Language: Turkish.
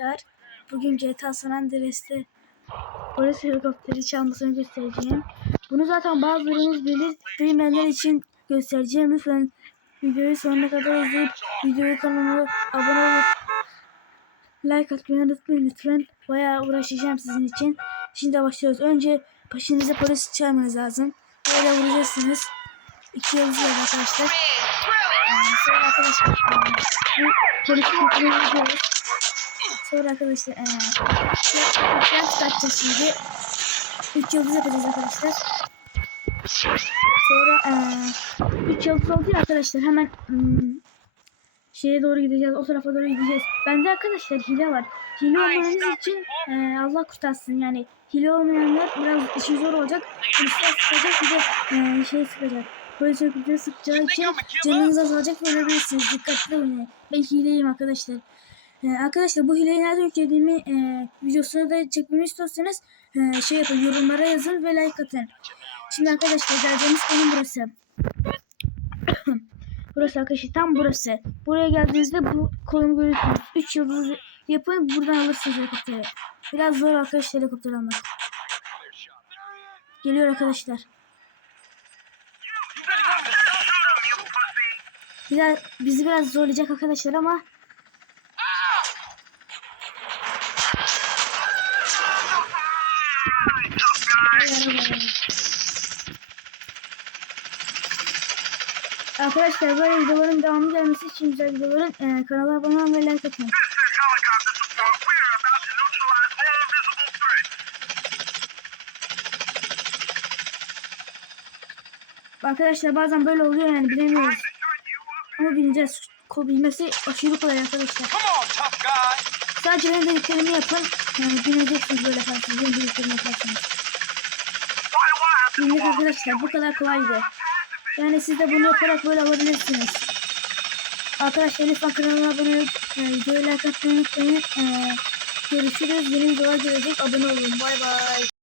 arkadaşlar. Bugün GTA San Andreas'te polis helikopteri çalmasını göstereceğim. Bunu zaten bazılarınız bilir. Bilmeyenler için göstereceğim. Lütfen videoyu sonuna kadar izleyip videoyu kanalıma abone olup like atmayı unutmayın lütfen. Bayağı uğraşacağım sizin için. Şimdi başlıyoruz. Önce başınıza polis çağırmanız lazım. Böyle vuracaksınız. İki yıldız var arkadaşlar. Ee, sonra arkadaşlar e, bu polis kontrolü ediyoruz. Sonra arkadaşlar e, ben çıkartacağız şimdi. Üç yıldız yapacağız arkadaşlar. Sonra e, üç yıldız oldu ya arkadaşlar hemen hmm, şeye doğru gideceğiz. O tarafa doğru gideceğiz. Bende arkadaşlar hile var. Hile olmanız için e, Allah kurtarsın yani. Hile olmayanlar biraz işi zor olacak. Polisler sıkacak bir de e, şey sıkacak. Polis örgütleri sıkacağı için canınız azalacak ve ölebilirsiniz. Dikkatli olun. Ben hileyim arkadaşlar. E, arkadaşlar bu hileyi nerede yüklediğimi e, videosunu da çekmemi istiyorsanız e, şey yapın yorumlara yazın ve like atın. Şimdi arkadaşlar geleceğimiz konum burası. burası arkadaşlar tam burası. Buraya geldiğinizde bu konumu görürsünüz. 3 yıldız yapın buradan alırsınız helikopteri. Biraz zor arkadaşlar helikopter almak. Geliyor arkadaşlar. Biraz, bizi biraz zorlayacak arkadaşlar ama Arkadaşlar böyle videoların devamı gelmesi için güzel videoların e, kanala abone olmayı ve like atın. Arkadaşlar bazen böyle oluyor yani bilemiyoruz. Ama bileceğiz. Ko bilmesi aşırı kolay arkadaşlar. Sadece benim dediklerimi yapın. Yani bileceksiniz böyle yaparsınız. Benim dediklerimi yaparsınız. Why do I have to Bilmek walk? arkadaşlar bu kadar kolaydı. Yani siz de bunu yaparak böyle alabilirsiniz. Arkadaşlar lütfen kanalıma abone olup e, videoyu like atmayı unutmayın. E, görüşürüz. Yeni videolar gelecek. Abone olun. Bay bay.